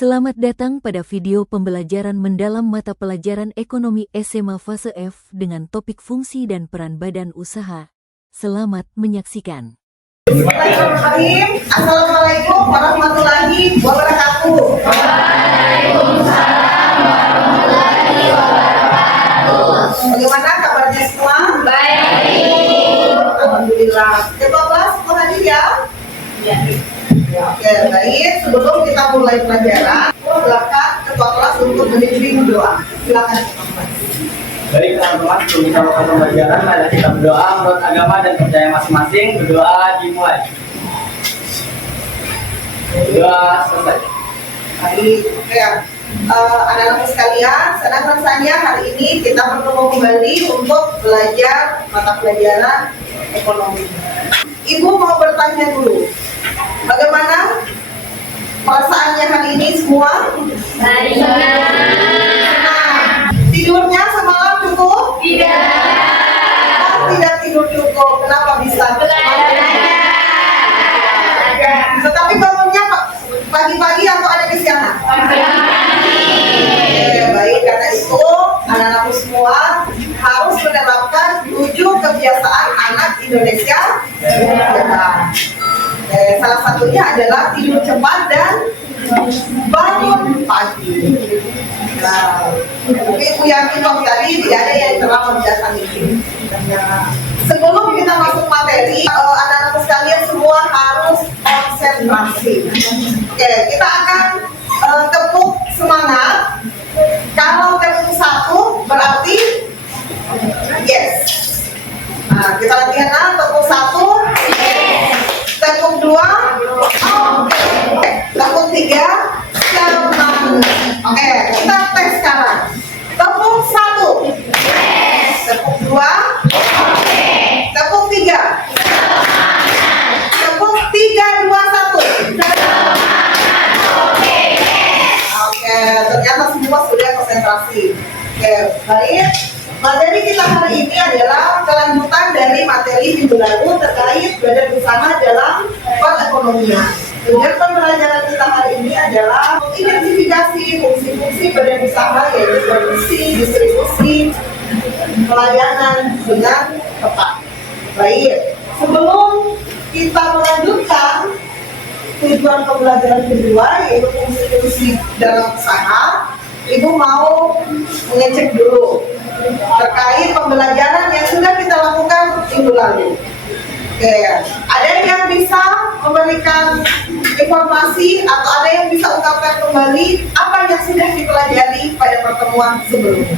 Selamat datang pada video pembelajaran mendalam mata pelajaran Ekonomi SMA Fase F dengan topik fungsi dan peran badan usaha. Selamat menyaksikan. Bismillahirrahmanirrahim. Assalamualaikum warahmatullahi wabarakatuh. Waalaikumsalam warahmatullahi wabarakatuh. Bagaimana kabarnya semua? Baik. Alhamdulillah. Ketua kelas semua hadir ya? Oke, baik. Sebelum kita mulai pelajaran, silakan ketua kelas untuk memimpin doa. Silakan. Baik teman-teman, sebelum kita melakukan pembelajaran, mari kita berdoa menurut agama dan percaya masing-masing. Berdoa dimulai. Doa selesai. Baik, oke. Anak-anak sekalian, senang rasanya hari ini kita bertemu kembali untuk belajar mata pelajaran ekonomi. Ibu mau bertanya dulu, bagaimana perasaannya hari ini semua? Baik. Tidurnya semalam cukup? Tidak. Tidak tidur cukup. Kenapa bisa? Tetapi bangunnya pagi-pagi atau ada kesiangan? Baik, karena itu anak-anakku semua harus menerapkan 7 kebiasaan anak Indonesia. Salah satunya adalah tidur cepat dan bangun pagi. Nah, Ibu yakin kok tadi tidak ada yang telah menjelaskan ini. Sebelum kita masuk materi, anak-anak sekalian semua harus konsentrasi. Oke, kita akan tepuk semangat. Kalau tepuk 1 berarti yes. Nah, kita latihan tepuk 1. Tepuk 2. Tepuk 3. Semangat. Oke, kita tes sekarang. Tepuk 1. Tepuk 2. Tepuk 3. Tepuk 3, 2, 1. Oke, ternyata semua sudah konsentrasi. Oke, baik. Materi kita hari ini adalah kelanjutan dari materi minggu lalu terkait badan usaha dalam perekonomian. Dengan pembelajaran kita hari ini adalah identifikasi fungsi-fungsi badan usaha yaitu produksi, distribusi, pelayanan dengan tepat. Baik, sebelum kita melanjutkan tujuan pembelajaran kedua yaitu fungsi-fungsi dalam usaha, Ibu mau mengecek dulu terkait pembelajaran yang sudah kita lakukan minggu lalu. Oke, ada yang bisa memberikan informasi atau ada yang bisa ungkapkan kembali apa yang sudah dipelajari pada pertemuan sebelumnya?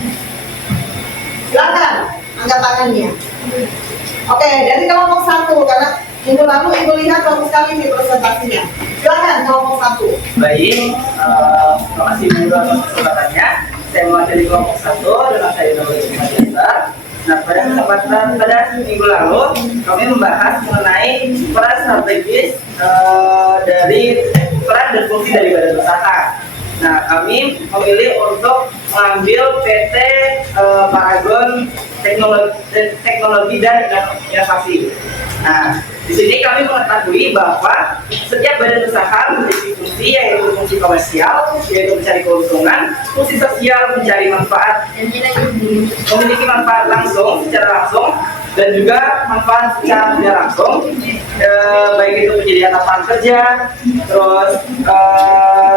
Silakan angkat tangannya. Oke, dari kelompok 1 karena minggu lalu Ibu lihat bagus sekali nih presentasinya. Silakan kelompok 1. Baik, terima kasih Bu atas kesempatannya. Saya mewakili kelompok 1 dengan saya Nurul. Nah, pada kesempatan pada minggu lalu kami membahas mengenai peran strategis dari peran dan fungsi dari badan usaha. Nah, kami memilih untuk mengambil PT Paragon Teknologi dan Inovasi. Nah, di sini kami mengetahui bahwa setiap badan usaha memiliki fungsi yaitu fungsi komersial, yaitu mencari keuntungan, fungsi sosial mencari manfaat, memiliki manfaat langsung, secara langsung, dan juga manfaat secara tidak langsung, baik itu penyediaan lapangan kerja, terus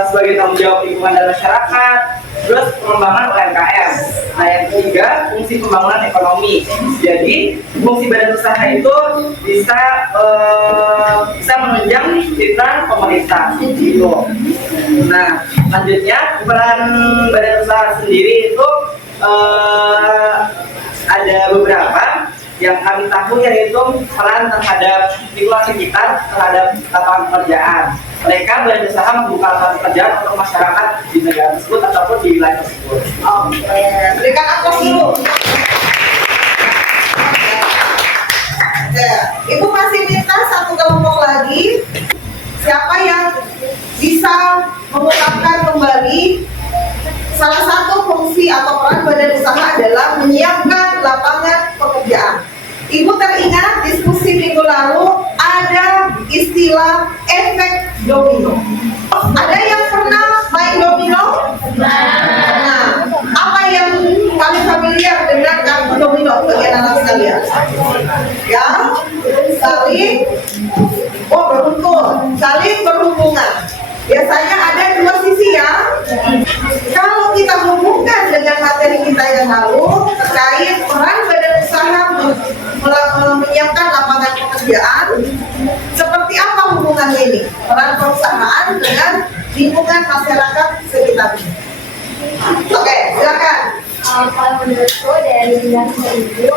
sebagai tanggung jawab lingkungan dan masyarakat, terus pengembangan UMKM. Nah, yang ketiga fungsi pembangunan ekonomi. Jadi fungsi badan usaha itu bisa menunjang citra pemerintah. Gitu. Nah, selanjutnya peran badan usaha sendiri itu ada beberapa yang kami tahu yaitu peran terhadap lingkungan sekitar terhadap lapangan pekerjaan. Mereka badan usaha membuka lapangan pekerjaan untuk masyarakat di negara tersebut ataupun di wilayah tersebut. Oke, berikan aplaus dulu. Oke, Ibu masih minta 1 kelompok lagi. Siapa yang bisa mengungkapkan kembali salah satu fungsi atau peran badan usaha adalah menyiapkan lapangan pekerjaan. Ibu teringat diskusi minggu lalu ada istilah efek domino. Ada yang pernah main Kalau kita hubungkan dengan materi kita yang lalu terkait peran badan usaha menyiapkan lapangan pekerjaan, seperti apa hubungannya ini? Peran perusahaan dengan lingkungan masyarakat sekitarnya. Oke, silakan. Kalau menurutku dari penjelasan Ibu,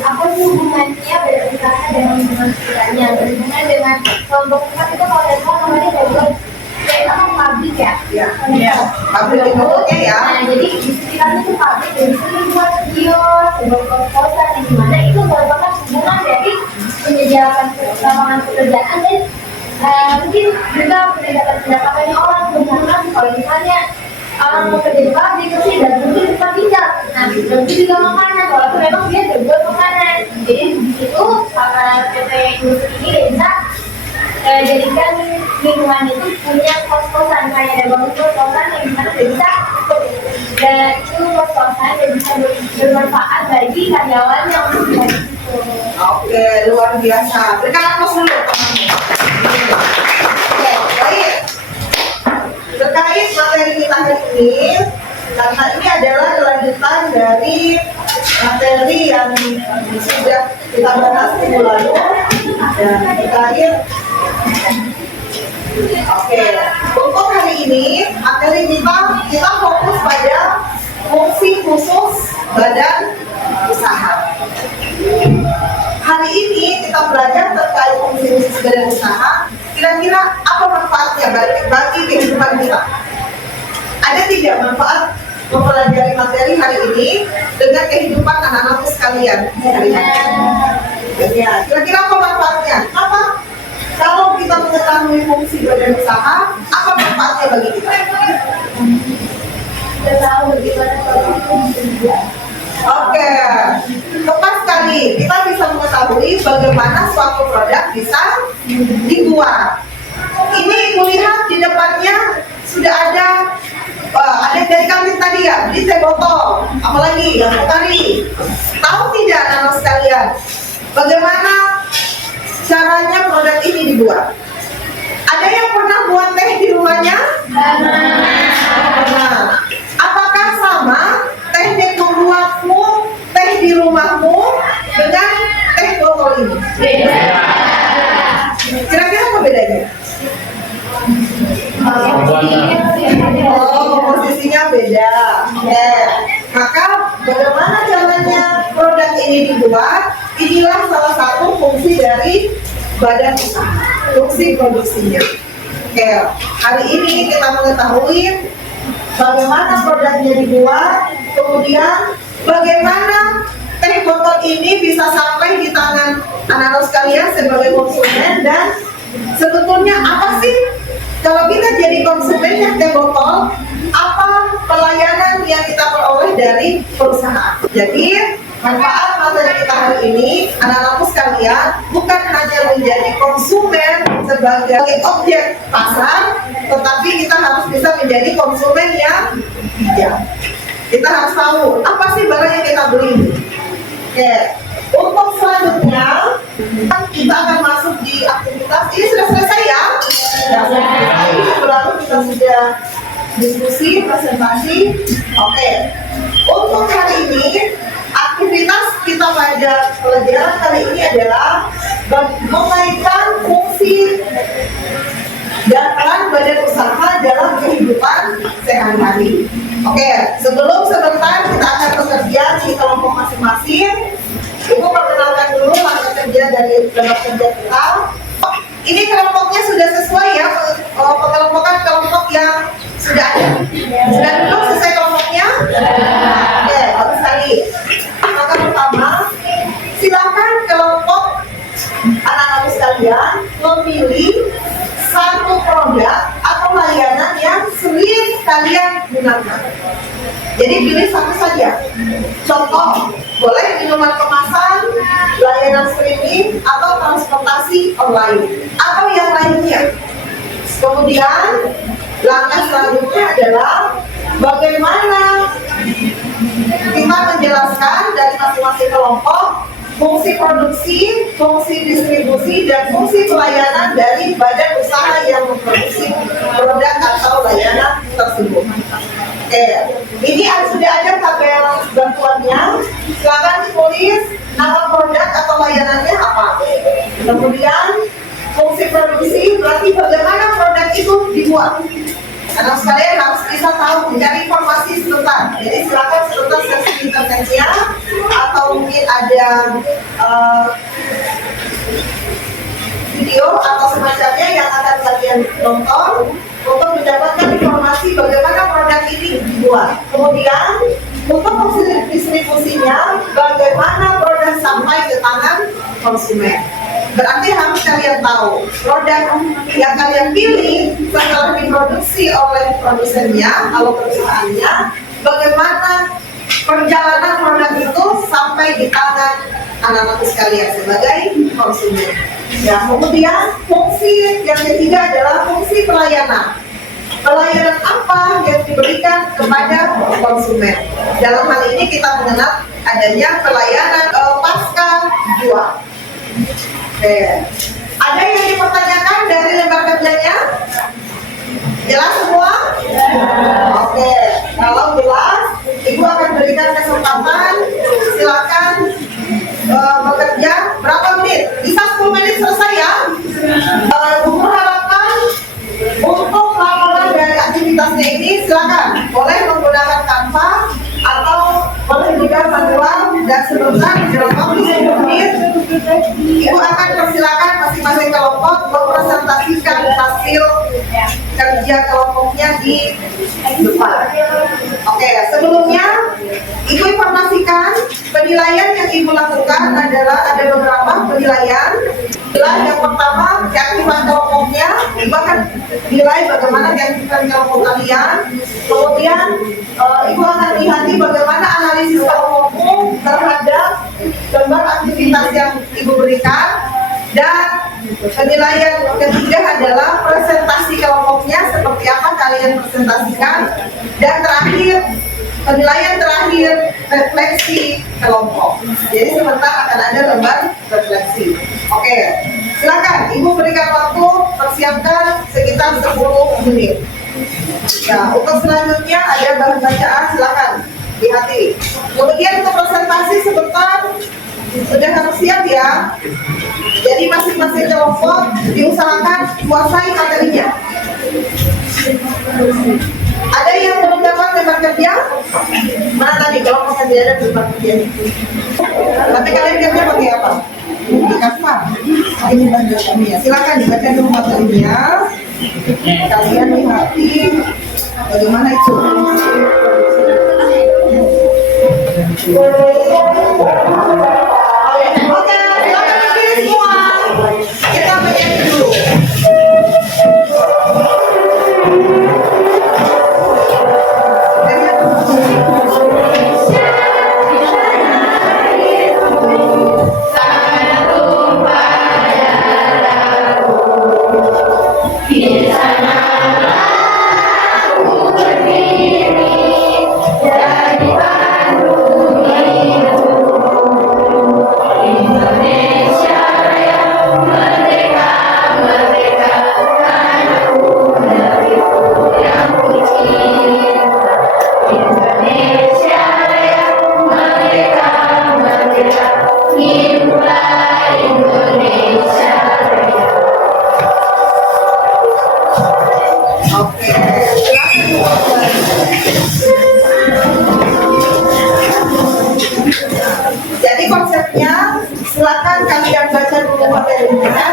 apa sih hubungannya berusaha dengan lingkungan sekitarnya? Berhubungan dengan kelompok kita itu kalau dari namanya dari kita kan pabrik ya. Iya. Pabrik lingkungannya ya. Nah, jadi di sekitar itu pabrik, dari sini buat kios, buat kos-kosan, yang dimana itu merupakan hubungan dari menyediakan lapangan pekerjaan dan mungkin juga pendapatan orang. Misalkan kalau misalnya orang mau kerja di pabrik sih dan mungkin tempat tinggal, nah nanti juga makanan, walaupun memang dia terbuat makanan. Jadi di situ PT industri ini bisa jadikan lingkungan itu punya kos-kosan, kayak ada bangun kos-kosan yang dimana bisa dan itu kos-kosan dan bisa bermanfaat bagi karyawannya untuk di situ. Oke, luar biasa. Berikan aplaus dulu. Oke, baik. Terkait materi kita hari ini, karena ini adalah kelanjutan dari materi yang sudah kita bahas minggu lalu dan terakhir. Oke, untuk hari ini materi kita fokus pada fungsi khusus badan usaha. Hari ini kita belajar terkait fungsi khusus badan usaha. Kira-kira apa manfaatnya bagi kehidupan kita? Ada tidak manfaat mempelajari materi hari ini dengan kehidupan anak-anakku sekalian hari ini? Ya, kira-kira apa manfaatnya? Apa? Kalau kita mengetahui fungsi badan usaha, apa manfaatnya bagi kita? Kita tahu bagaimana produksi. Oke, tepat sekali. Kita bisa mengetahui bagaimana suatu produk bisa dibuat. Ini kulihat di depannya sudah ada dari kantin tadi ya, di teh botol, apalagi yang tadi. Tahu tidak anak sekalian, bagaimana caranya produk ini dibuat? Ada yang pernah buat teh di rumahnya? Nah, apakah sama teknik membuatmu teh di rumahmu dengan teh botol ini? Beda. Kira-kira apa bedanya? Oh, komposisinya beda. Oke. Maka bagaimana caranya produk ini dibuat? Inilah salah satu fungsi dari badan usaha, fungsi produksinya. Oke. Hari ini kita mengetahui bagaimana produknya dibuat, kemudian bagaimana teh botol ini bisa sampai di tangan anak-anak sekalian sebagai konsumen, dan sebetulnya apa sih kalau kita jadi konsumennya teh botol, apa pelayanan yang kita peroleh dari perusahaan. Jadi manfaat materi kita hari ini, anak-anakku sekalian, bukan hanya menjadi konsumen sebagai objek pasar, tetapi kita harus bisa menjadi konsumen yang bijak. Kita harus tahu apa sih barang yang kita beli. Oke, untuk selanjutnya kita akan masuk di aktivitas. Ini sudah selesai ya? Sudah selesai. Lalu kita sudah diskusi, presentasi. Oke, untuk hari ini aktivitas kita pada pelajaran kali ini adalah mengaitkan fungsi dan peran badan usaha dalam kehidupan sehari-hari. Oke, sebelum sebentar kita akan bekerja di kelompok masing-masing. Ibu perkenalkan dulu langkah kerja dari kelompok kerja kita. Ini kelompoknya sudah sesuai ya, pengelompokan kelompok yang sudah ada. Sudah dulu selesai kelompoknya? Oke, bagus sekali. Maka pertama, silakan kelompok anak-anak sekalian memilih satu produk atau layanan yang sering kalian gunakan. Jadi pilih satu saja. Contoh, boleh minuman kemasan, layanan streaming, atau transportasi online, atau yang lainnya. Kemudian, langkah selanjutnya adalah bagaimana kita menjelaskan dari masing-masing kelompok fungsi produksi, fungsi distribusi, dan fungsi pelayanan dari badan usaha yang memproduksi produk atau layanan tersebut. Oke, ini sudah ada tabel bantuannya. Silakan ditulis nama produk atau layanannya apa. Kemudian fungsi produksi, berarti bagaimana produk itu dibuat. Karena sekalian harus bisa tahu mencari informasi sebentar. Jadi silakan sebentar sesi intervensinya atau mungkin ada video atau semacamnya yang akan kalian tonton untuk mendapatkan informasi bagaimana produk ini dibuat. Kemudian untuk fungsi distribusinya, bagaimana produk sampai ke tangan konsumen. Berarti harus kalian tahu produk yang kalian pilih setelah diproduksi oleh produsennya atau perusahaannya, bagaimana perjalanan produk itu sampai di tangan anak-anak sekalian sebagai konsumen. Ya, kemudian fungsi yang ketiga adalah fungsi pelayanan. Pelayanan apa yang diberikan kepada konsumen? Dalam hal ini kita mengenal adanya pelayanan pasca jual. Oke. Ada yang dipertanyakan dari lembar kerjanya? Jelas semua? Oke. Kalau jelas, Ibu akan berikan kesempatan. Silakan bekerja berapa menit? Bisa 10 menit selesai ya? Ibu harapkan untuk laporan dari aktivitasnya ini silakan boleh menggunakan Canva atau boleh juga manual dan sebentar dalam waktu 10 menit Ibu akan persilakan masing-masing kelompok mempresentasikan hasil kerja kelompoknya di depan. Oke, sebelumnya Ibu informasikan penilaian yang Ibu lakukan adalah ada beberapa penilaian. Yang pertama, keaktifan kelompoknya, Ibu akan nilai bagaimana keaktifan kelompok kalian. Kemudian Ibu akan lihat bagaimana analisis kelompokmu terhadap gambar aktivitas yang Ibu berikan. Dan penilaian ketiga adalah presentasi kelompoknya, seperti apa kalian presentasikan. Dan terakhir, penilaian terakhir refleksi kelompok. Jadi sebentar akan ada lembar refleksi. Oke, silakan Ibu berikan waktu, persiapkan sekitar 10 menit. Nah, untuk selanjutnya ada bahan bacaan, silakan hati-hati. Kemudian untuk presentasi sebentar sudah harus siap ya. Jadi masing-masing kelompok diusahakan kuasai materinya. Ada yang belum dapat lembar kerja? Mana tadi kelompok yang tidak ada lembar kerja? Tapi kalian kerja pakai apa? Di Canva. Ini bantu kami ya. Silakan dibaca dulu materinya. Kalian lihati bagaimana itu. Oke, silakan berdiri semua. Kita baca dulu. Jadi konsepnya silakan kalian baca dulu materinya,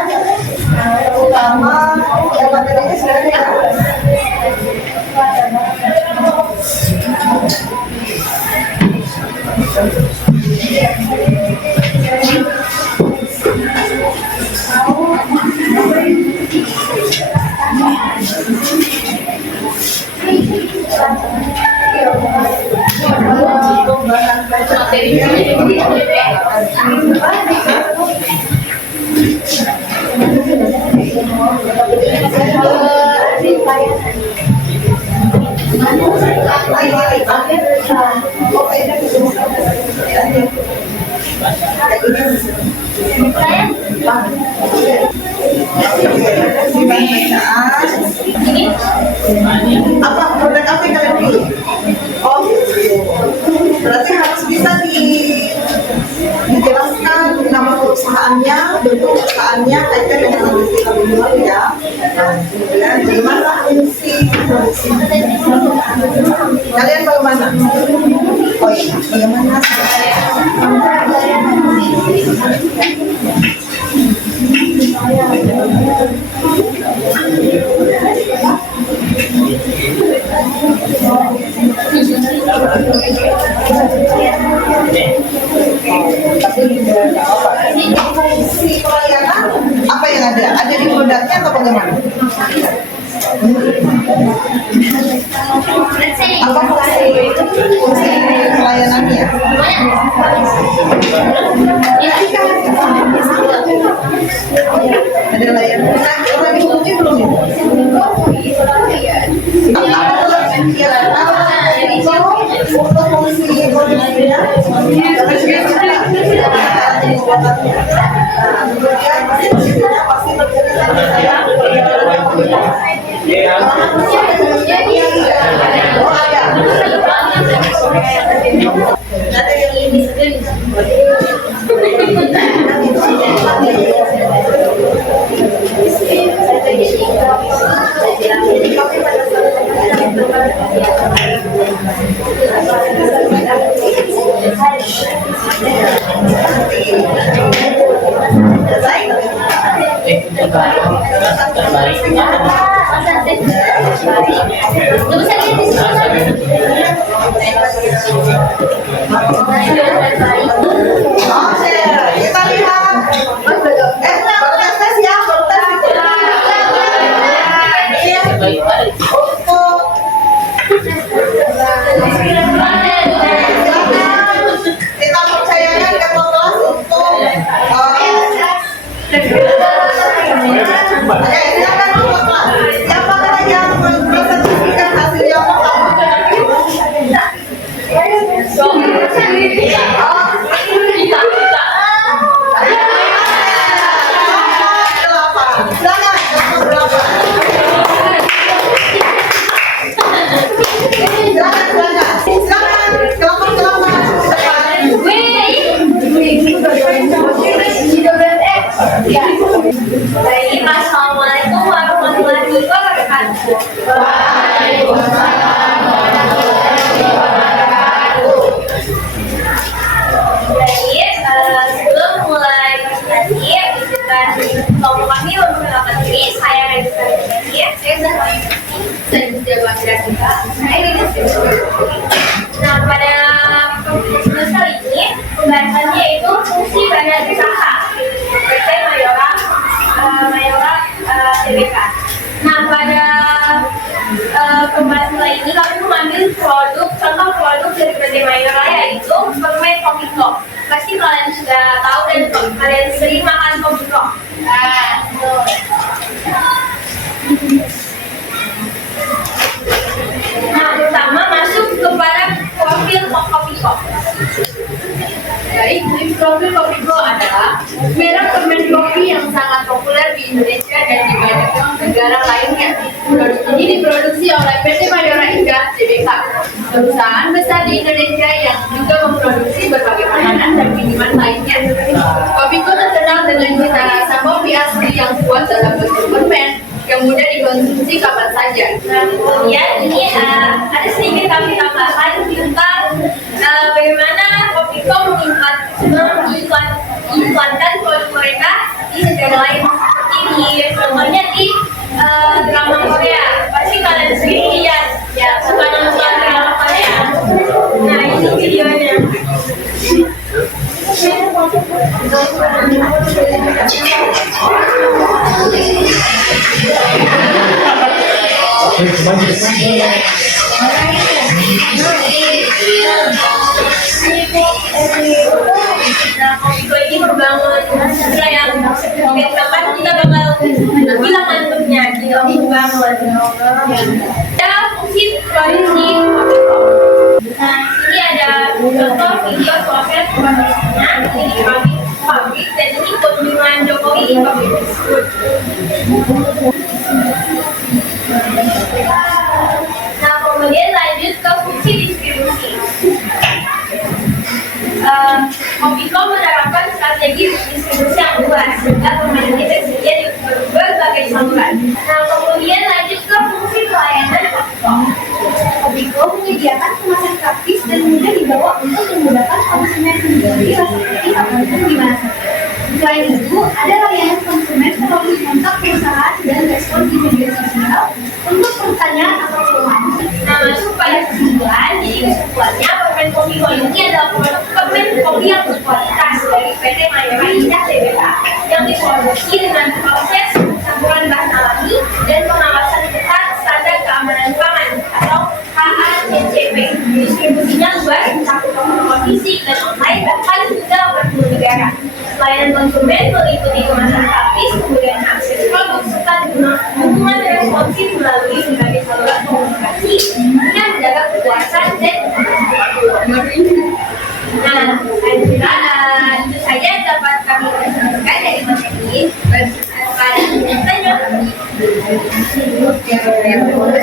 terutama materinya sudah ada ya. Apa produk apa yang kalian pilih? bentuk perusahaannya kaitkan dengan logistik dulu ya. Kemudian bagaimana fungsi kalian bagaimana? Oh iya, bagaimana? Fungsi pelayanan apa yang ada? Ada di produknya atau bagaimana? Apa fungsi pelayanannya? Ada layanan. Pernah dihubungi belum? Untuk fungsi produknya, kita lihat. Baru tes ya, baru tes. Untuk kita percayakan ke kelas untuk oke, silakan untuk kelas. Siapa yang mempresentasikan hasil yang pertama? Baik, Assalamualaikum warahmatullahi wabarakatuh. Baik, sebelum mulai presentasi, izinkan kelompok kami memperkenalkan diri. Saya Regina Rizky, saya Zahra dan juga kita. Saya Regina. Nah, pada semester kali ini pembahasannya itu fungsi badan usaha PT Mayora Tbk. Nah, pada pembahasan kali ini kami mengambil contoh produk dari PT Mayora, yaitu permen Kopiko. Pasti kalian sudah tahu dan kalian sering makan Kopiko. Nah, pertama masuk kepada profil Kopiko. Baik, profil Kopiko adalah merek permen kopi yang sangat populer di Indonesia dan di banyak negara lainnya. Produk ini diproduksi oleh PT Mayora Tbk, perusahaan besar di Indonesia yang juga memproduksi berbagai makanan dan minuman lainnya. Kopiko terkenal dengan cita rasa kopi asli yang kuat dalam bentuk permen yang mudah dikonsumsi kapan saja. Nah, kemudian ini ada sedikit kami tambahan tentang bagaimana Kopiko mengiklankan produk mereka di negara lain, seperti contohnya di drama Korea. Pasti kalian sering lihat ya, suka nonton drama Korea. Nah, ini videonya. Nah, Kopiko ini membangun yang kapan kita bakal bilang mantupnya kita membangun. Ada fungsi produksi Kopiko. Nah, ini ada contoh video proses produksinya. Ini di pabrik dan ini kunjungan Jokowi di pabrik tersebut. Nah, kemudian lanjut ke fungsi distribusi. Kopiko menerapkan strategi distribusi yang sehingga permainan ini tersedia di berbagai saluran. Nah, kemudian lanjut ke fungsi pelayanan Kopiko menyediakan kemasan praktis dan mudah dibawa untuk memudahkan konsumen membeli rasa kopi apapun di mana saja. Selain itu, ada layanan konsumen melalui kontak perusahaan dan respon di media sosial untuk pertanyaan atau keluhan. Nah, masuk pada kesimpulan, jadi kesimpulannya permen Kopiko ini adalah permen kopi yang berkualitas dari PT Mayora Indah Tbk yang diproduksi dengan proses campuran bahan alami dan pengawasan ketat standar keamanan pangan atau HACCP. Distribusinya luas, mencakup toko fisik dan online bahkan sudah 40 negara. Pelayanan konsumen meliputi kemasan praktis, kemudian akses produk serta dukungan responsif melalui berbagai saluran komunikasi yang menjaga kepuasan dan Nah, itu saja dapat kami sampaikan dari materi pada tanya.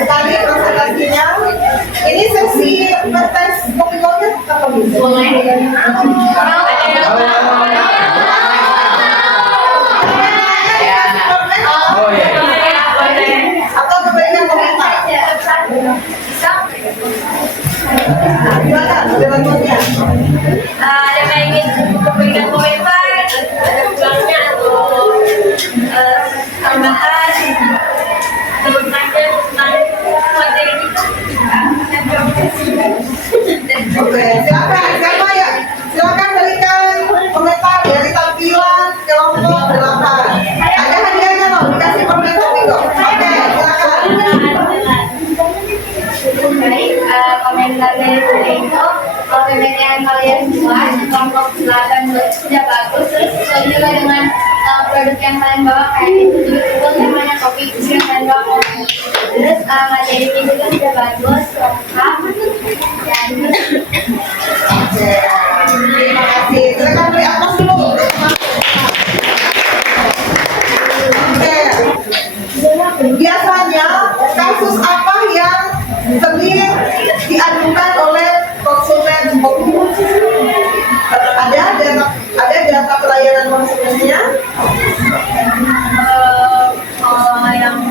Sekali presentasinya. Ini sesi tes Kopikonya apa bisa? Boleh. Atau kebaikan komentar? Gimana? Jawabannya? Ada yang ingin memberikan komentar, ada kurangnya atau tambahan sebenarnya tentang materi kita. Oke, siapa ya? Silakan berikan komentar dari tampilan kelompok 8. Ada hadiahnya loh, dikasih permen Kopiko. Oke, silakan. Baik, komentar dari Kopiko, PPT yang kalian buat kelompok 8 sudah bagus, terus juga dengan produk yang kalian bawa kayak itu juga namanya kopi yang kalian bawa kopi, terus materinya juga sudah bagus, lengkap dan Oke, terima kasih. Silakan beri atas dulu. Oke. Biasanya kasus apa yang sering diadukan oleh konsumen kopi? Ada data pelayanan konsumennya? yang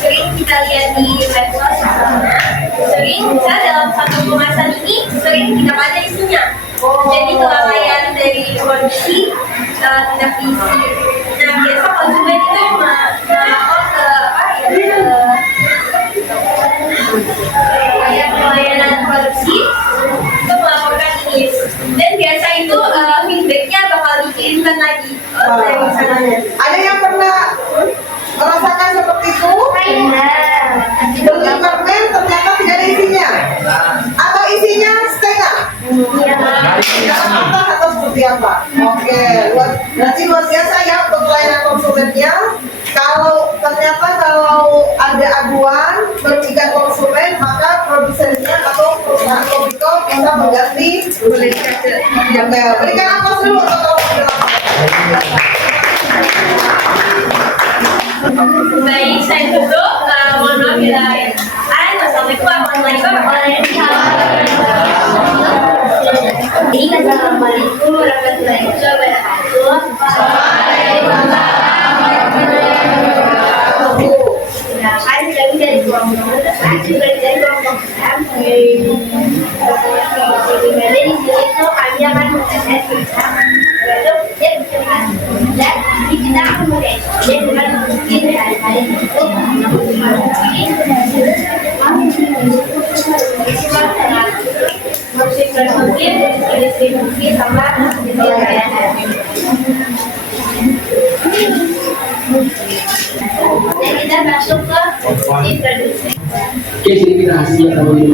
sering kita lihat di medsos, sering kita dalam satu kemasan ini sering tidak ada isinya. Jadi kelalaian dari produksi tidak diisi. Nah, biasa konsumen itu melapor ke pelayanan produksi untuk melaporkan ini, dan biasa itu feedbacknya bakal dikirimkan lagi dari sananya. Ada yang pernah merasakan seperti itu? Beli permen ternyata tidak ada isinya, atau isinya setengah? Setengah atau seperti apa? Oke, berarti luar biasa ya untuk pelayanan konsumennya. Kalau ada aduan merugikan konsumen, maka produsennya atau perusahaan Kopiko bisa mengganti. Oke, berikan aplaus dulu untuk Baik, saya tutup. Mohon maaf bila ada kesalahan. Wassalamualaikum warahmatullahi wabarakatuh. Assalamualaikum warahmatullahi wabarakatuh. Silakan dari kelompok juga dari kelompok 6. Di sini tuh kami akan mengetes produk yang berkesan dan kita akan mengetes dengan mungkin hari-hari untuk distribusi sama dan kita masuk ke introduksi. Oke, sedikit rahasia kalau di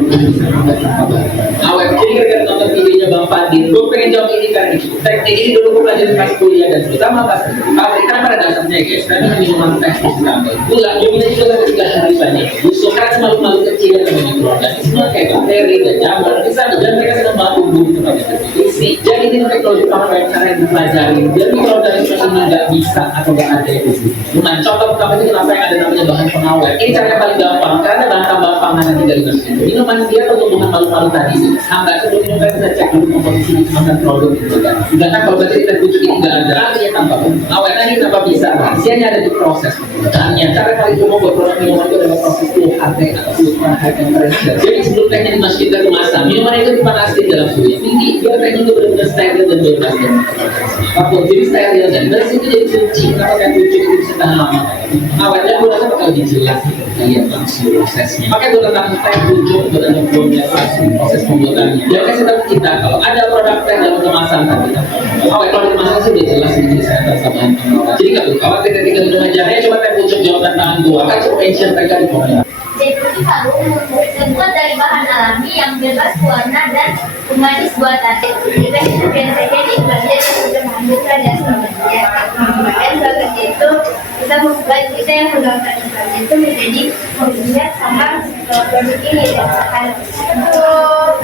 awet. Jadi gara-gara nonton videonya Bang Fadil, gue pengen jawab ini kan gitu. Teknik ini dulu gue pelajari pas kuliah dan terutama pas pabrik kan pada dasarnya guys. Kami minuman teknis sampai gula, minumnya juga ketika hari banyak. Justru karena malu-malu kecil yang namanya mikroorganisme kayak bakteri dan jamur bisa dan mereka sedang mampu bumi kepada terdistribusi. Jadi ini teknologi pangan banyak cara yang dipelajari dan mikroorganisme ini nggak bisa atau nggak ada itu. Cuman contoh pertama itu kenapa yang ada namanya bahan pengawet. Ini cara yang paling gampang karena bahan tambah panganan 35%. Minuman dia atau tumbuhan paru-paru tadi, nggak sebelum minum kita bisa cek dulu komposisi kemasan produk gitu kan. Enggak kan kalau berarti kita pucuk ini nggak ada, artinya tanpa awet tadi tanpa bisa. Rahasianya ada di proses. Caranya cara paling umum buat produk minuman itu adalah proses full high atau full high temperature. Jadi sebelum tehnya dimasukin ke kemasan, minuman itu dipanasin dalam suhu yang tinggi, biar tehnya itu benar-benar steril dan bebas dari apapun. Jadi steril dan bersih itu jadi kunci. Kenapa kayak pucuk itu bisa tahan lama? Awetnya gue rasa bakal lebih jelas lihat langsung prosesnya. Pakai itu tentang teh pucuk untuk nyemplungnya proses pembuatannya. Dia kasih tahu kita kalau ada produk teh dalam kemasan tadi. Awet kalau di kemasan sih udah jelas ini saya tersamaan. Jadi nggak perlu khawatir ketika minum ajarnya cuma teh pucuk jauhkan tangan tua kan cuma mention mereka di bawah. Deputi Palu terbuat dari bahan alami yang bebas warna dan pemanis buatan. Jika itu biasanya dibaca dan sudah menghasilkan dan sebagainya. Kemudian bagian itu kita membuat kita yang menggunakan itu menjadi pemilihan sama produk ini. Untuk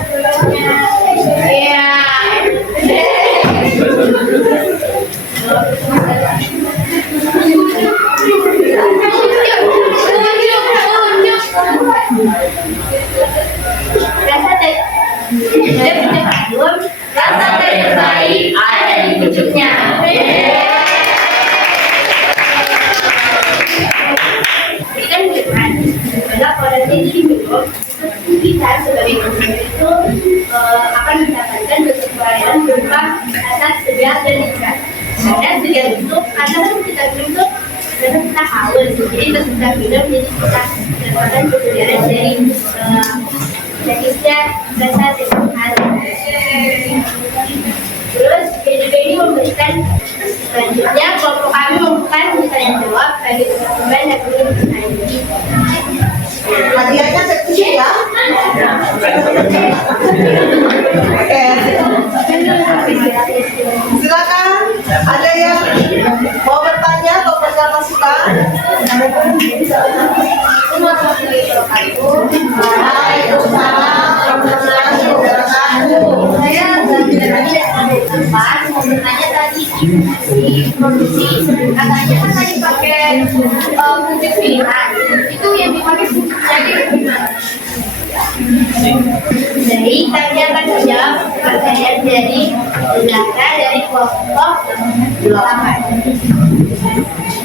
ya. Rasa terbaik ada di pucuknya. Kan adalah pada sini kita sebagai konsumen itu akan mendapatkan kesulitan berupa rasa segar dan nikmat. Karena segar itu karena kita minum karena kita haus, jadi kita minum jadi kita mendapatkan kesulitan dari jenisnya rasa segar. Terus BDPI memberikan selanjutnya kelompok kami membuka misalnya jawab bagi teman-teman yang belum bertanya. Hadiahnya sekecil ya. Silakan. Ada yang mau bertanya atau berikan masukan? Waalaikumsalam warahmatullahi wabarakatuh. Saya dari tempat mau bertanya tadi produksi katanya kan tadi pakai pucuk pilihan itu yang dipakai pucuk jadi gimana? Jadi tadi akan menjawab pertanyaan dari data dari kelompok 8.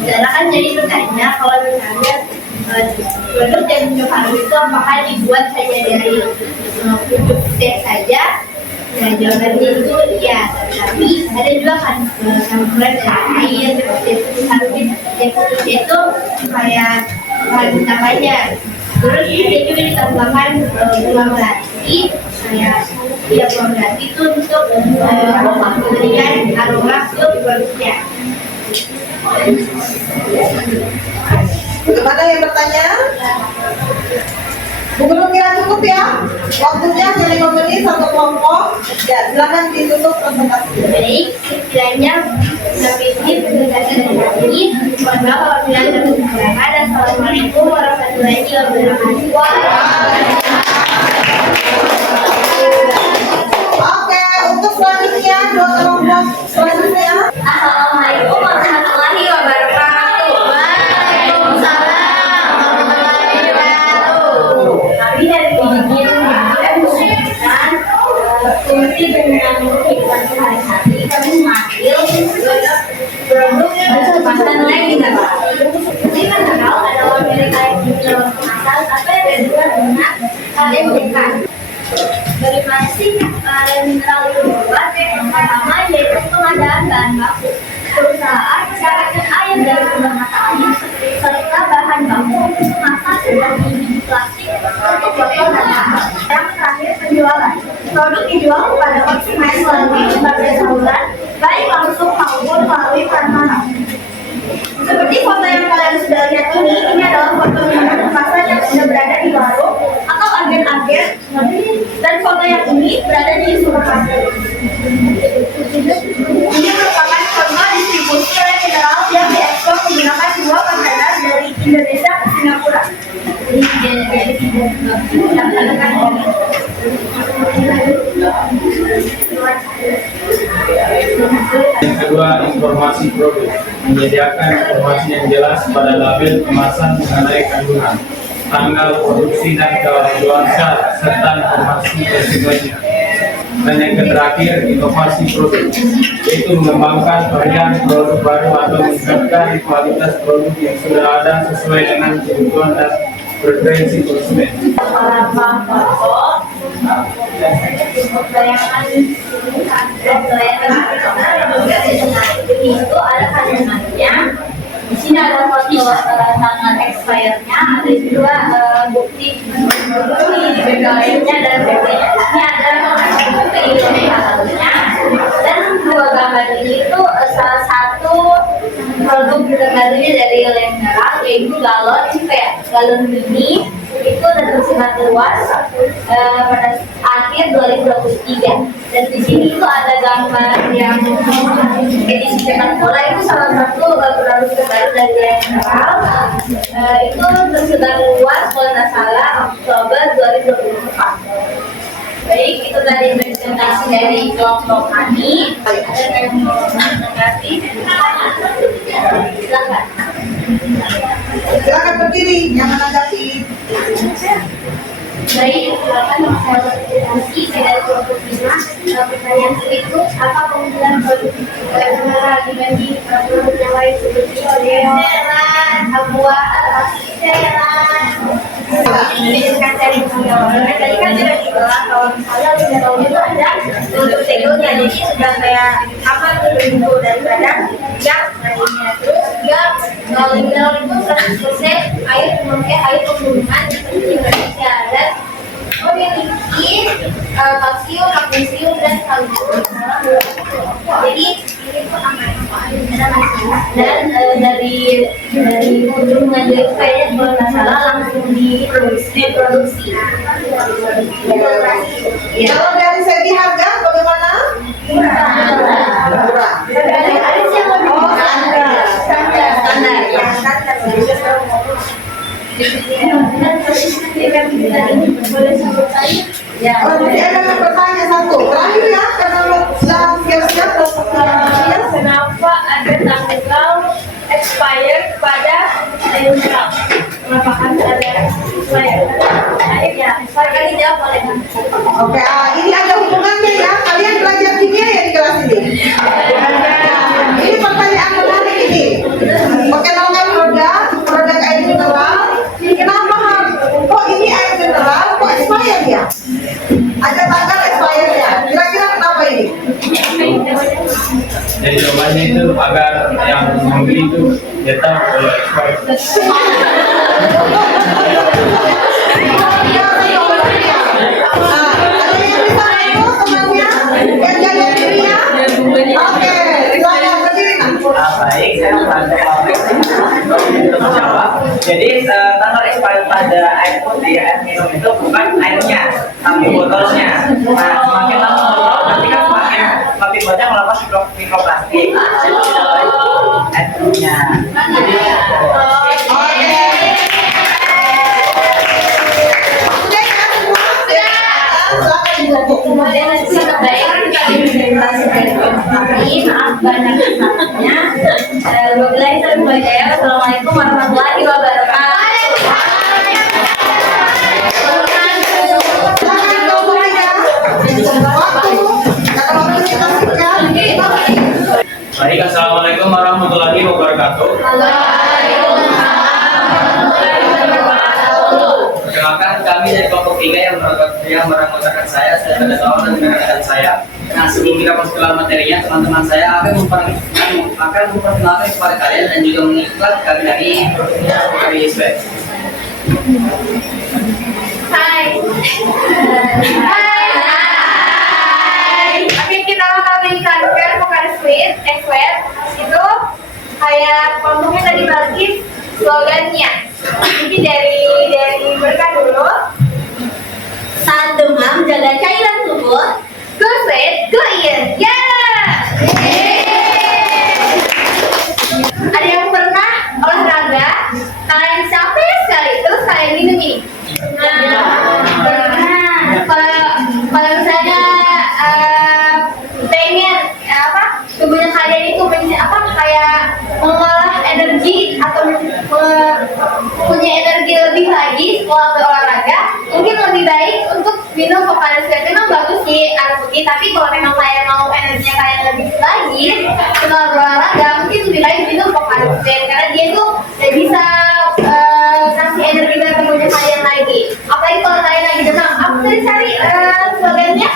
Data kan jadi bertanya kalau misalnya produk yang Palu itu apakah dibuat hanya dari pucuk teh saja? Nah, jawabannya itu ya, tapi ada juga kan campuran dari air seperti itu harusnya itu kayak bahan utamanya. Terus ada juga ditambahkan gula melati kayak gula melati itu untuk memberikan aroma ke produknya. Bagaimana yang bertanya? Bu Guru kira cukup ya? Waktunya hanya 5 menit satu kelompok. Ya, silakan ditutup presentasi. Baik, sekiranya sampai ini presentasi dari ini. Mohon maaf apabila ada kekurangan. Assalamualaikum warahmatullahi wabarakatuh. Oke, untuk selanjutnya dua kelompok selanjutnya. Assalamualaikum warahmatullahi wabarakatuh. Waalaikumsalam warahmatullahi wabarakatuh. Kami dari Bikin akan memberikan fungsi tentang kehidupan sehari-hari. Kami mengambil produk kemasan lain di Pak. Ini kan kenal ada orang mereka yang jual kemasan atau yang juga dengan kalian berikan. Bagaimana sih mineral itu dibuat? Yang pertama yaitu pengadaan bahan baku. Perusahaan mendapatkan air dari sumber mata air serta bahan baku untuk kemasan seperti biji plastik untuk botol dan bahan. Yang terakhir penjualan. Produk dijual kepada konsumen melalui berbagai saluran, baik langsung maupun melalui perantara. Seperti foto yang kalian sudah lihat ini adalah foto minuman kemasan yang sudah berada di warung atau agen-agen, dan foto yang ini berada di supermarket. Ini merupakan contoh distribusi oleh mineral yang diekspor menggunakan 2 kontainer dari Indonesia ke Singapura. Yang kedua, informasi produk. Menyediakan informasi yang jelas pada label kemasan mengenai kandungan. tanggal produksi dan kadaluarsa serta informasi resikonya. Dan yang terakhir, inovasi produk, yaitu mengembangkan varian produk baru atau meningkatkan kualitas produk yang sudah ada sesuai dengan kebutuhan dan preferensi konsumen. Itu ada kandungannya. Di sini ada foto tanggal expirednya, ada juga bukti BPOM-nya dan BPOM-nya. Ini ada keilmuannya dan dua gambar ini itu salah satu produk terbarunya dari Lendera, yaitu galon. Ini kayak galon mini, itu tersebar luas pada akhir 2023. Dan di sini itu ada gambar yang edisi sepak bola, itu salah satu produk terbaru dari Lendera. Itu tersebar luas kalau tidak salah Oktober 2024. Baik, itu tadi presentasi dari kelompok kami. Ada yang mau menanggapi? Silakan. Silakan berdiri yang menanggapi. Baik, silakan saya presentasi dari kelompok 5. Pertanyaan itu apa keunggulan produk dibanding produk yang lain seperti Oreo, Aqua, ini kan dari tadi kan sudah dibilang kalau misalnya Lendera itu ada untuk segonya, jadi sudah kayak apa itu daripada yang lainnya. Terus juga kalau Lendera itu 100% air pembunuhan di Indonesia dan memiliki kalsium, magnesium dan kalium. Jadi ini tuh aman. Dan dari keuntungan dari kayaknya kalau nggak salah langsung diproduksi. Kalau dari segi harga bagaimana? Murah. Ada sih yang lebih standar. Ya. Oh, jadi ada pertanyaan satu. Terakhir ya, karena siap-siap. Kenapa ada tanggal expired pada Lendera? Kenapa kan ada expired? Akhirnya, saya dijawab oleh Oke, ini ada hubungannya ya. Kalian belajar kimia ya di kelas ini. Ini pertanyaan menarik ini. Perkenalkan produk air mineral. Kenapa harus? Kok ini air mineral? Kok expired ya? Ada tanggal expired ya. Kira-kira kenapa ini? Jadi jawabannya itu agar yang membeli itu dia tahu kalau expired. Baik, saya untuk menjawab. Jadi tanggal expired pada air putih, air minum itu bukan airnya, tapi botolnya. Nah, semakin lama botol, nanti kan semakin banyak melakukan mikroplastik. Jadi tidak baik air minumnya. Kemudian baik maaf banyak kesalahannya. Assalamualaikum warahmatullahi wabarakatuh. Baik, assalamualaikum warahmatullahi wabarakatuh. Perkenalkan, kami dari kelompok 3 yang beranggotakan saya pada tahun dan rekan-rekan saya. Nah, sebelum kita masuk ke dalam materinya, teman-teman saya akan memperkenalkan kepada kalian dan juga mengiklat kami dari ISP. Hai. Oke, kita bakal meningkatkan vokal sweet, itu kayak kelompoknya tadi bagus slogannya. Jadi dari mereka dulu. Saat demam, jaga cairan tubuh. Go sweat, go in. Ya. Ada yang pernah olahraga? Kalian capek sekali, terus kalian minum ini. Kalau misalnya pengen tubuhnya kalian itu kayak mengolah energi atau punya energi lebih lagi, minum Pocari Sweat memang bagus sih air putih, tapi kalau memang kalian mau energinya kalian lebih lagi setelah berolahraga, mungkin lebih baik minum Pocari Sweat karena dia itu bisa kasih energi dan tubuhnya kalian lagi. Apalagi kalau kalian lagi demam, aku tadi cari slogannya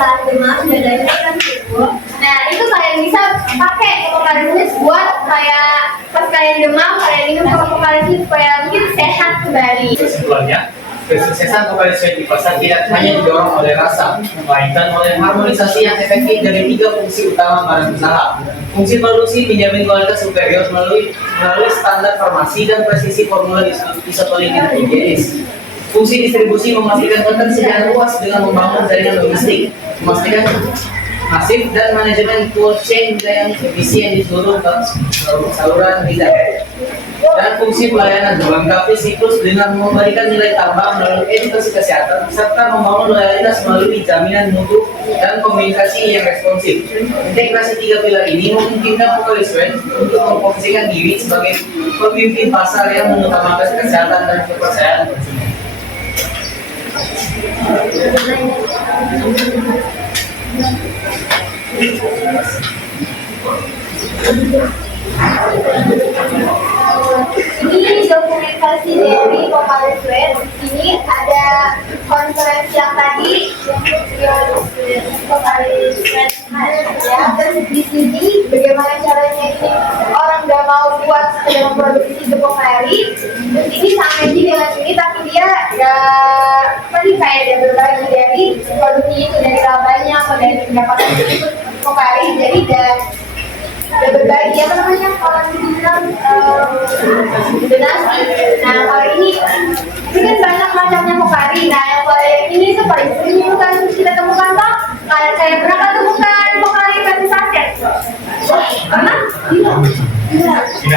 saat demam dadanya kan ibu. Nah itu kalian bisa pakai Pocari Sweat buat kayak pas kalian demam kalian minum Pocari Sweat supaya mungkin sehat kembali. Kesimpulannya, kesuksesan Pocari Sweat di pasar tidak hanya didorong oleh rasa, melainkan oleh harmonisasi yang efektif dari 3 fungsi utama badan usaha. Fungsi produksi menjamin kualitas superior melalui standar farmasi dan presisi formula isotonik yang higienis. Fungsi distribusi memastikan ketersediaan luas dengan membangun jaringan logistik, memastikan masif dan manajemen cold chain yang efisien di seluruh saluran lidah. Dan fungsi pelayanan melengkapi siklus dengan memberikan nilai tambah melalui edukasi kesehatan serta membangun loyalitas melalui jaminan mutu dan komunikasi yang responsif. Integrasi 3 pilar ini memungkinkan Pocari Sweat untuk memposisikan diri sebagai pemimpin pasar yang mengutamakan kesehatan dan kepercayaan konsumen. Ini dokumentasi dari Pocari Sweat. Ini ada konferensi yang tadi yang Pocari Sweat ya. Terus di sini bagaimana caranya ini orang nggak mau buat sedang memproduksi itu Pocari. Terus ini sama aja dengan ini, tapi dia tadi kayak dia berbagi dari produksi itu dari labanya atau dari pendapatan itu Pocari. Jadi udah berbagi apa namanya kalau dibilang donasi. Nah kalau ini kan banyak macamnya Pocari. Nah yang paling ini tuh paling sering itu kan kita temukan toh kayak pernah kan temukan Pocari versi saset. Karena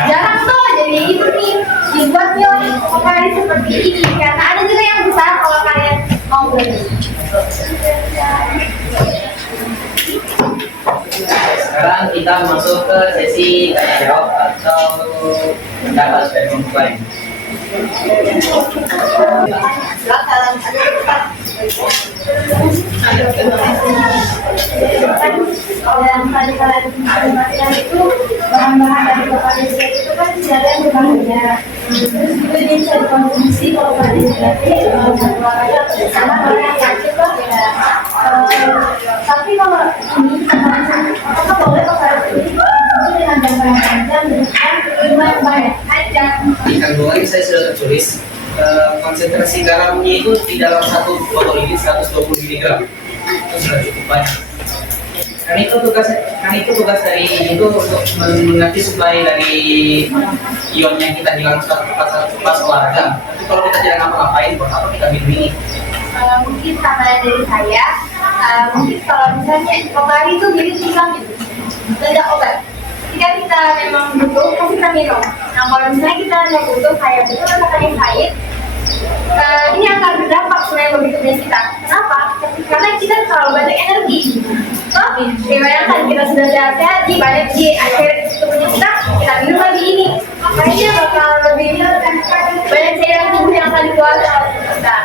jarang tuh jadi itu nih dibuatnya Pocari seperti ini karena ada juga yang besar kalau kalian mau beli. Sekarang kita masuk ke sesi tanya jawab atau pendapat dari pemain. Silakan, ada tempat. Dalam tadi kalian informasikan itu bahan-bahan dari Pocari Sweat itu kan tidak ada yang berbahaya. Terus juga dia bisa dikonsumsi kalau Pocari Sweat olahraga sama orang yang sakit kok ya. Tapi kalau ini apa boleh Pocari Sweat itu dengan jangka yang panjang dengan lumayan banyak aja. Di kandungan saya sudah tertulis konsentrasi garamnya itu di dalam satu botol ini 120 mg. Itu sudah cukup banyak. Kan itu tugas dari itu untuk mengerti suplai dari ion yang kita hilang pas olahraga. Tapi kalau kita tidak ngapa-ngapain, buat apa kita minum ini? Mungkin tambahan dari saya, mungkin kalau misalnya Pocari itu mirip vitamin, tidak obat. Jika kita memang butuh, pasti kita minum. Nah kalau misalnya kita nggak butuh, kayak betul kata yang lain, ini akan berdampak sebenarnya bagi tubuh kita. Kenapa? Karena kita terlalu banyak energi. Bayangkan kita sudah sehat-sehat, banyak di akhir tubuhnya kita minum lagi ini. Makanya bakal lebih banyak cairan tubuh yang akan dikeluarkan oleh kita.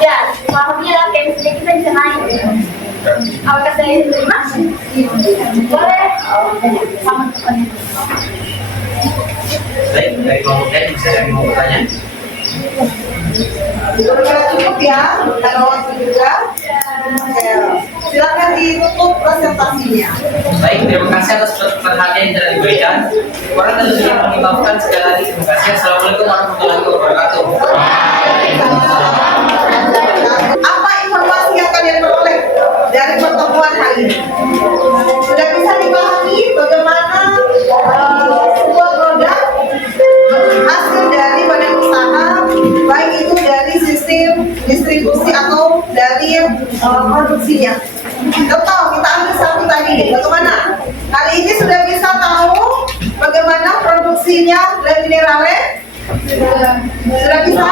Ya, maksudnya lah chemistry kita bisa naik. Apakah saya diterima? Boleh. Sama temannya. Baik, dari kelompok lain bisa dari mau bertanya? Cukup ya, ada waktu juga. Silakan ditutup presentasinya. Baik, terima kasih atas perhatian yang telah diberikan. Kurang dan lebih yang menyebabkan sekali lagi terima kasih. Assalamualaikum warahmatullahi wabarakatuh. Apa informasi yang kalian peroleh dari pertemuan hari ini? Sudah bisa dipahami bagaimana sebuah produk hasil dari badan usaha, baik itu dari sistem distribusi atau dari produksinya. Contoh, kita ambil satu tadi, bagaimana? Hari ini sudah bisa tahu bagaimana produksinya Le Minerale? Sudah bisa?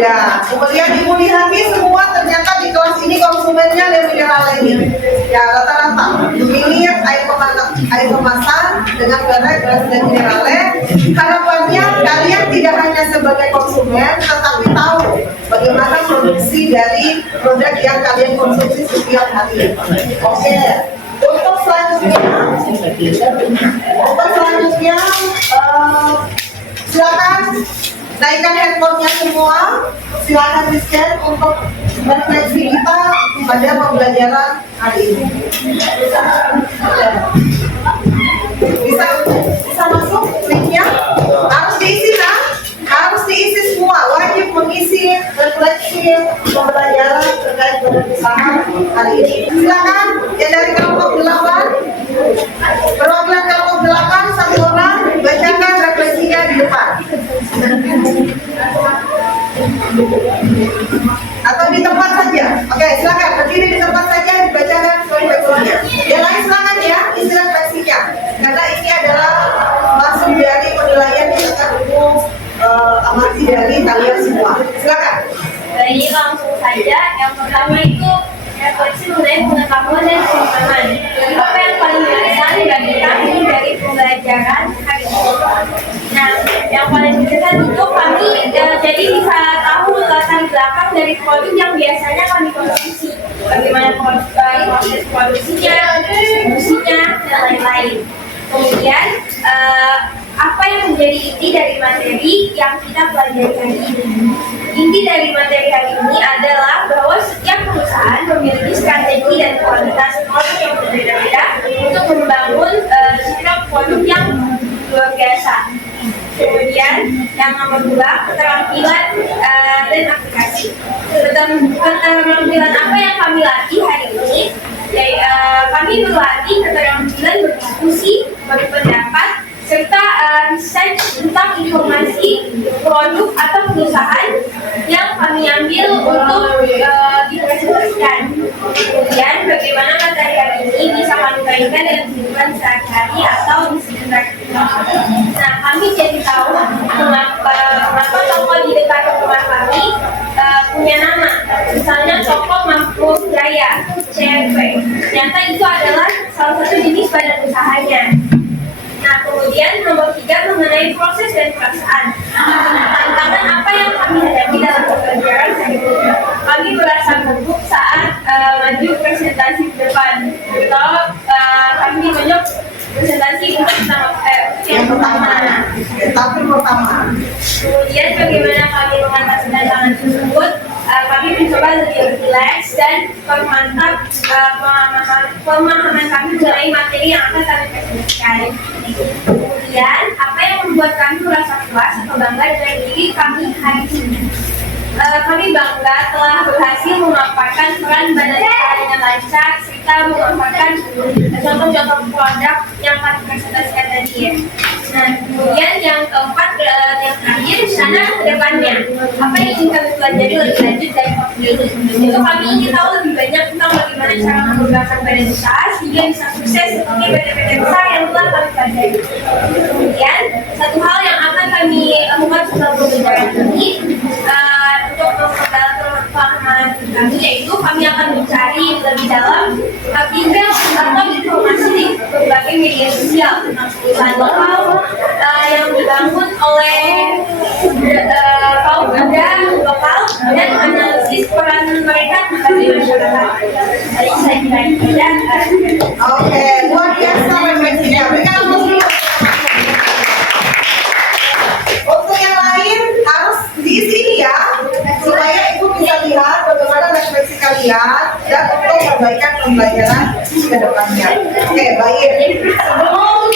Ya, kemudian Ibu lihati semua ternyata di kelas ini konsumennya Le Minerale ini. Ya, rata-rata memilih air kemasan dengan merek Le Minerale. Harapannya kalian tidak hanya sebagai konsumen, tetapi tahu bagaimana dari produk yang kalian konsumsi setiap hari. Oke. Untuk selanjutnya, silakan naikkan handphonenya semua. Silakan di-scan untuk refleksi kita pada pembelajaran hari ini. Bisa masuk linknya? Harus diisi lah. Harus diisi semua, wajib mengisi refleksi pembelajaran terkait dengan usaha hari ini. Silakan yang dari kelompok 8, perwakilan kelompok 8 satu orang bacakan refleksinya di depan. Atau di tempat saja. Oke, silakan berdiri di tempat saja dibacakan refleksinya. Yang lain silakan ya, isi refleksinya. Karena ini adalah langsung dari penilaian yang akan umum amati dari kalian semua. Silakan. Jadi langsung saja, yang pertama itu refleksi mengenai pengetahuan dan pemahaman. Apa yang paling berkesan bagi kami dari pembelajaran hari ini? Nah, yang paling berkesan itu kami jadi bisa tahu latar belakang dari produk yang biasanya kami konsumsi. Bagaimana proses produksinya, distribusinya, dan lain-lain. Kemudian, apa yang menjadi inti dari materi yang kita pelajari hari ini? Inti dari materi hari ini adalah bahwa setiap perusahaan memiliki strategi dan kualitas produk yang berbeda-beda untuk membangun citra produk yang luar biasa. Kemudian yang nomor 2, keterampilan dan aplikasi. Keterampilan apa yang kami latih hari ini? Kami berlatih keterampilan berdiskusi, berpendapat, serta research tentang informasi produk atau perusahaan yang kami ambil untuk dipresentasikan. Kemudian bagaimana materi hari ini bisa kami kaitkan dengan kehidupan sehari-hari atau di sekitar kita. Nah, kami jadi tahu kenapa toko di dekat rumah kami punya nama. Misalnya toko Mampu Jaya, CMP. Ternyata itu adalah salah satu jenis badan usahanya. Nah, kemudian nomor 3 mengenai proses dan perasaan. Tantangan apa yang kami hadapi dalam pembelajaran hari ini? Kami merasa gugup saat maju presentasi ke depan. Kalau kami ditunjuk presentasi untuk yang pertama. Kemudian bagaimana kami mengatasi tantangan tersebut? Kami mencoba lebih rileks dan memantap pemahaman kami mengenai materi yang akan kami presentasikan. Kemudian, apa yang membuat kami merasa puas atau bangga dengan diri kami hari ini? Kami bangga telah berhasil memaparkan peran badan usaha dengan lancar serta memaparkan contoh-contoh produk yang kami presentasikan tadi ya. Nah, kemudian yang keempat, yang terakhir, sana ke depannya. Apa yang ingin kami pelajari lebih lanjut dari topik ini? Itu kami ingin tahu lebih banyak tentang bagaimana cara mengembangkan badan usaha sehingga bisa sukses seperti badan-badan besar yang telah kami pelajari. Kemudian, satu hal yang akan kami lakukan setelah pembelajaran ini untuk memperdalam pemahaman kami, yaitu kami akan mencari lebih dalam artikel atau informasi di berbagai media sosial tentang perusahaan lokal yang dibangun oleh kaum muda lokal dan analisis peran mereka bagi masyarakat. Jadi saya kira Oke, luar biasa refleksinya. Berikan aplaus dulu. Untuk yang lain harus diisi ini ya, supaya ibu bisa lihat bagaimana refleksi kalian dan untuk perbaikan pembelajaran ke depannya. Oke, baik. Sebelum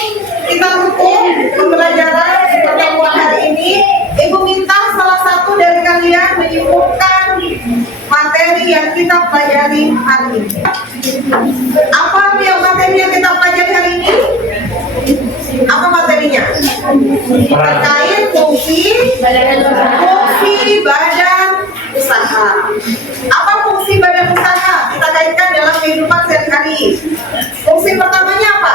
kita tutup pembelajaran pertemuan hari ini, ibu minta salah satu dari kalian menyimpulkan materi yang kita pelajari hari ini. Apa yang materi yang kita pelajari hari ini? Apa materinya? Terkait fungsi badan usaha. Apa fungsi badan usaha? Kita kaitkan dalam kehidupan sehari-hari. Fungsi pertamanya apa?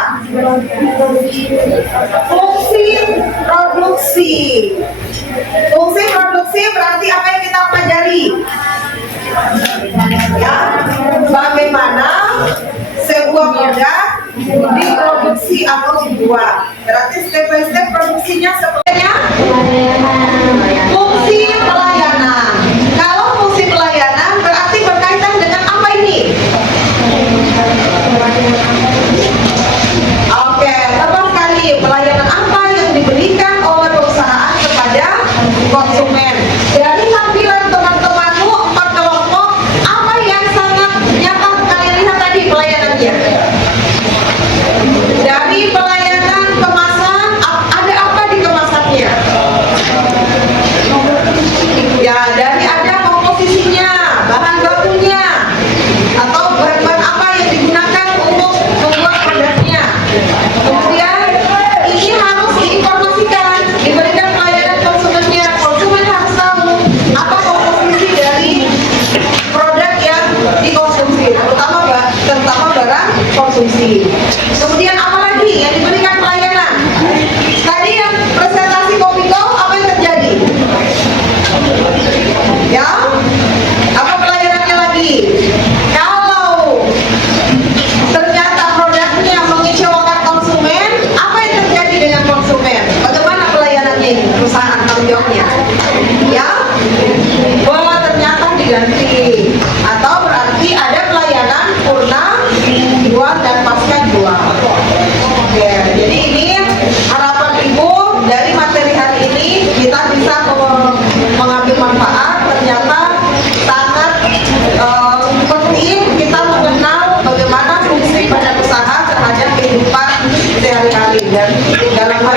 Fungsi produksi. Fungsi produksi berarti apa yang kita pelajari? Ya, bagaimana sebuah produk diproduksi atau dibuat. Berarti step by step produksinya sepertinya fungsi pelayanan. Kalau fungsi pelayanan berarti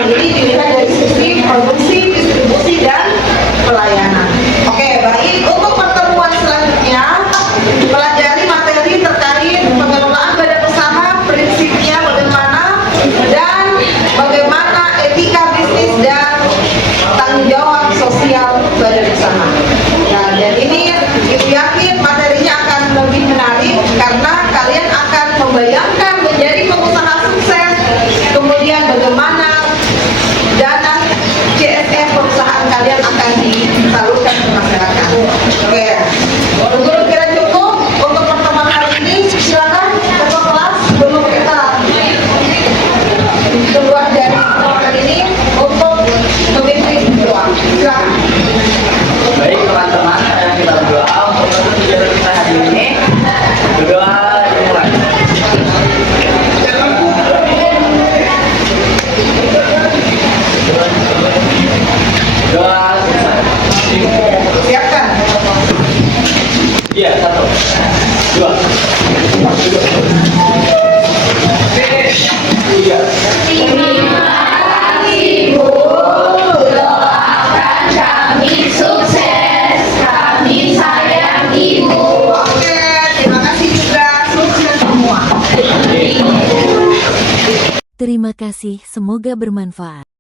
Jadi dilihat dari sisi produksi, distribusi, dan pelayanan. Oke, baik. Untuk pertemuan selanjutnya, pelajari materi terkait pengelolaan badan usaha, prinsipnya bagaimana, dan bagaimana etika bisnis dan tanggung jawab sosial badan usaha. Nah, dan ini Ibu yakin materinya akan lebih menarik karena kalian akan membayangkan menjadi pengusaha sukses, kemudian bagaimana dana CSR perusahaan kalian akan disalurkan ke masyarakat. Oke, menurut kira cukup untuk pertemuan hari ini. Silakan ketua kelas sebelum kita keluar dari pertemuan ini untuk memimpin doa. Silakan. Baik teman-teman, yang kita berdoa untuk kegiatan kita hari ini. Berdoa dimulai. Doa selesai. Siapkan. Iya, 1, 2, 3. Oke, terima kasih juga. Sukses semua. Terima kasih, semoga bermanfaat.